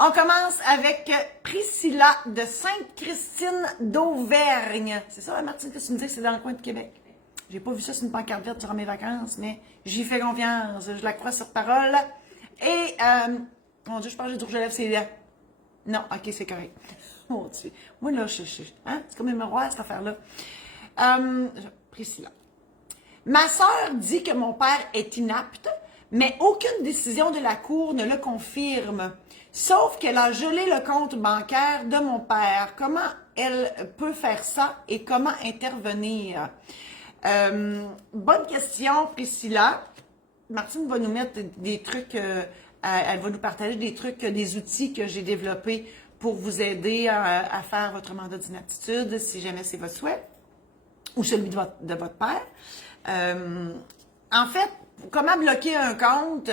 On commence avec Priscilla de Sainte-Christine d'Auvergne. C'est ça, Martine, que tu me dis que c'est dans le coin de Québec? J'ai pas vu ça sur une pancarte verte durant mes vacances, mais j'y fais confiance. Je la crois sur parole. Et, mon Dieu, je pense que j'ai du rouge à lèvres, c'est là. Non, ok, c'est correct. Mon Dieu. Moi, là, hein? C'est comme un miroir, cette affaire-là. Priscilla. Ma sœur dit que mon père est inapte, mais aucune décision de la Cour ne le confirme. Sauf qu'elle a gelé le compte bancaire de mon père. Comment elle peut faire ça et comment intervenir? Bonne question, Priscilla. Martine va nous mettre des trucs, elle va nous partager des trucs, des outils que j'ai développés pour vous aider à faire votre mandat d'inaptitude, si jamais c'est votre souhait, ou celui de votre père. En fait, comment bloquer un compte?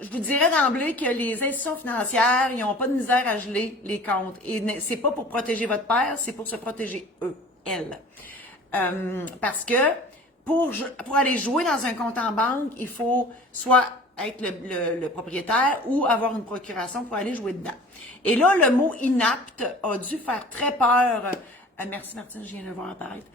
Je vous dirais d'emblée que les institutions financières, ils n'ont pas de misère à geler les comptes. Et c'est pas pour protéger votre père, c'est pour se protéger elles. Parce que pour aller jouer dans un compte en banque, il faut soit être le propriétaire ou avoir une procuration pour aller jouer dedans. Et là, le mot inapte a dû faire très peur. Merci Martine, je viens de le voir apparaître.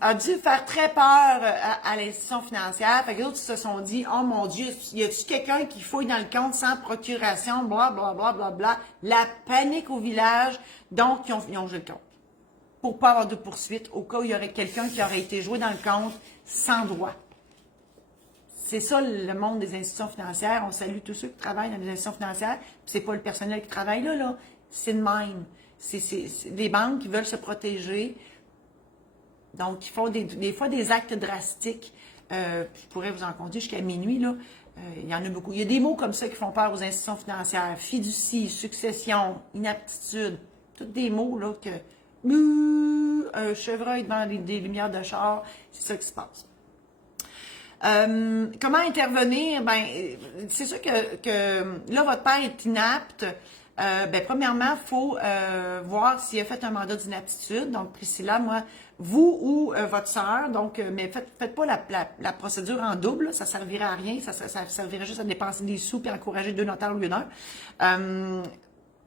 A dû faire très peur à l'institution financière. Fait que les autres se sont dit, oh mon Dieu, y a-tu quelqu'un qui fouille dans le compte sans procuration, bla bla bla bla bla. La panique au village. Donc, ils ont gelé le compte. Pour pas avoir de poursuite au cas où il y aurait quelqu'un qui aurait été joué dans le compte sans droit. C'est ça le monde des institutions financières. On salue tous ceux qui travaillent dans les institutions financières. C'est pas le personnel qui travaille là. C'est le même. C'est des banques qui veulent se protéger. Donc, ils font des fois des actes drastiques. Je pourrais vous en compter jusqu'à minuit, là. Il y en a beaucoup. Il y a des mots comme ça qui font peur aux institutions financières. Fiducie, succession, inaptitude. Tous des mots là que un chevreuil devant des lumières de char, c'est ça qui se passe. Comment intervenir? Ben, c'est sûr que là, votre père est inapte. Premièrement, il faut voir s'il a fait un mandat d'inaptitude. Donc, Priscilla, moi, vous ou votre sœur, donc, mais faites pas la procédure en double, là, ça servirait à rien, ça servirait juste à dépenser des sous et encourager deux notaires au lieu d'un.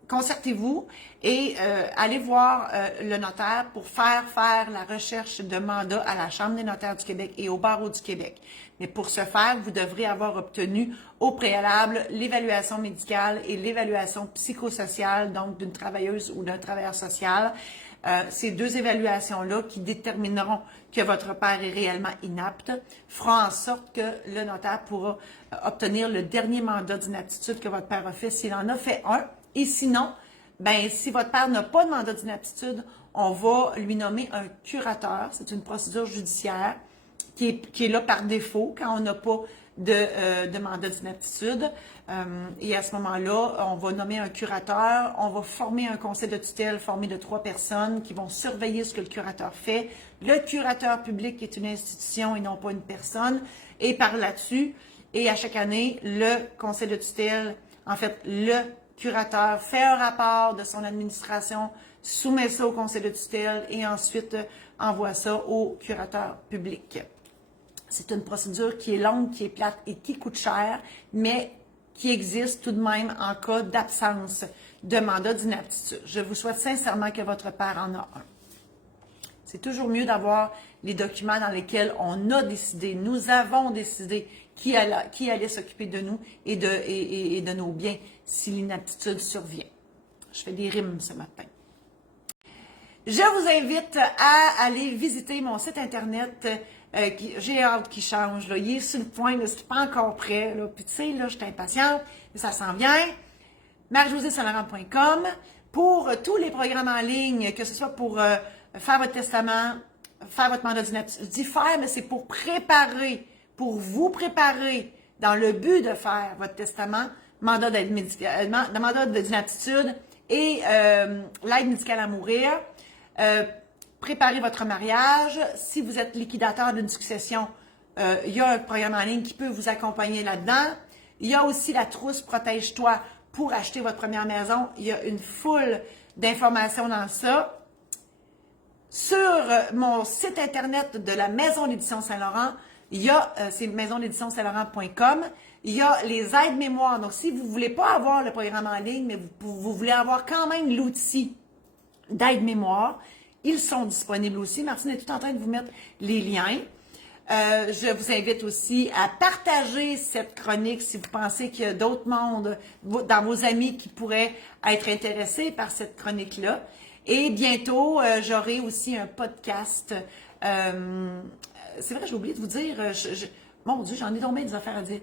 Concertez-vous et allez voir le notaire pour faire la recherche de mandat à la Chambre des notaires du Québec et au Barreau du Québec. Mais pour ce faire, vous devrez avoir obtenu au préalable l'évaluation médicale et l'évaluation psychosociale, donc d'une travailleuse ou d'un travailleur social. Ces deux évaluations-là qui détermineront que votre père est réellement inapte feront en sorte que le notaire pourra obtenir le dernier mandat d'inaptitude que votre père a fait s'il en a fait un. Et sinon, ben, si votre père n'a pas de mandat d'inaptitude, on va lui nommer un curateur. C'est une procédure judiciaire qui est là par défaut quand on n'a pas de mandat d'inaptitude. Et à ce moment-là, on va nommer un curateur. On va former un conseil de tutelle formé de 3 personnes qui vont surveiller ce que le curateur fait. Le curateur public est une institution et non pas une personne. Et par là-dessus, et à chaque année, le conseil de tutelle, en fait, le curateur fait un rapport de son administration, soumet ça au conseil de tutelle et ensuite envoie ça au curateur public. C'est une procédure qui est longue, qui est plate et qui coûte cher, mais qui existe tout de même en cas d'absence de mandat d'inaptitude. Je vous souhaite sincèrement que votre père en a un. C'est toujours mieux d'avoir les documents dans lesquels on a décidé, nous avons décidé qui allait s'occuper de nous et de nos biens si l'inaptitude survient. Je fais des rimes ce matin. Je vous invite à aller visiter mon site internet. J'ai hâte qu'il change. Là. Il est sur le point, c'est pas encore prêt. Là. Puis tu sais, là, je suis impatiente, mais ça s'en vient. Marie-Josée-Saint-Laurent.com pour tous les programmes en ligne, que ce soit pour faire votre testament, faire votre mandat d'inaptitude. Je dis faire, mais c'est pour vous préparer dans le but de faire votre testament, mandat d'inaptitude et l'aide médicale à mourir. Préparez votre mariage. Si vous êtes liquidateur d'une succession, il y a un programme en ligne qui peut vous accompagner là-dedans. Il y a aussi la trousse Protège-toi pour acheter votre première maison. Il y a une foule d'informations dans ça. Sur mon site internet de la Maison d'édition Saint-Laurent, Il y a, c'est maison d'édition Saint-Laurent.com. Il y a les aides mémoire. Donc, si vous ne voulez pas avoir le programme en ligne, mais vous voulez avoir quand même l'outil d'aide mémoire, ils sont disponibles aussi. Martine est tout en train de vous mettre les liens. Je vous invite aussi à partager cette chronique si vous pensez qu'il y a d'autres mondes dans vos amis qui pourraient être intéressés par cette chronique-là. Et bientôt, j'aurai aussi un podcast. C'est vrai, j'ai oublié de vous dire, mon Dieu, j'en ai donc bien des affaires à dire.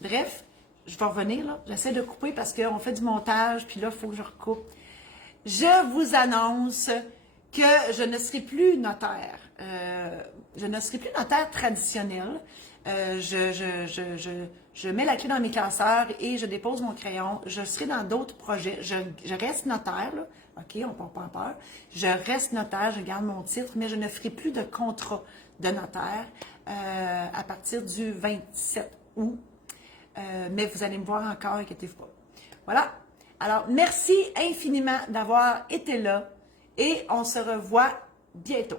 Bref, je vais revenir là. J'essaie de couper parce qu'on fait du montage, puis là, il faut que je recoupe. Je vous annonce que je ne serai plus notaire. Je ne serai plus notaire traditionnel. Je mets la clé dans mes classeurs et je dépose mon crayon. Je serai dans d'autres projets. Je reste notaire, là. OK, on ne part pas en peur. Je reste notaire, je garde mon titre, mais je ne ferai plus de contrat de notaire à partir du 27 août. Mais vous allez me voir encore, inquiétez-vous pas. Voilà. Alors, merci infiniment d'avoir été là et on se revoit bientôt.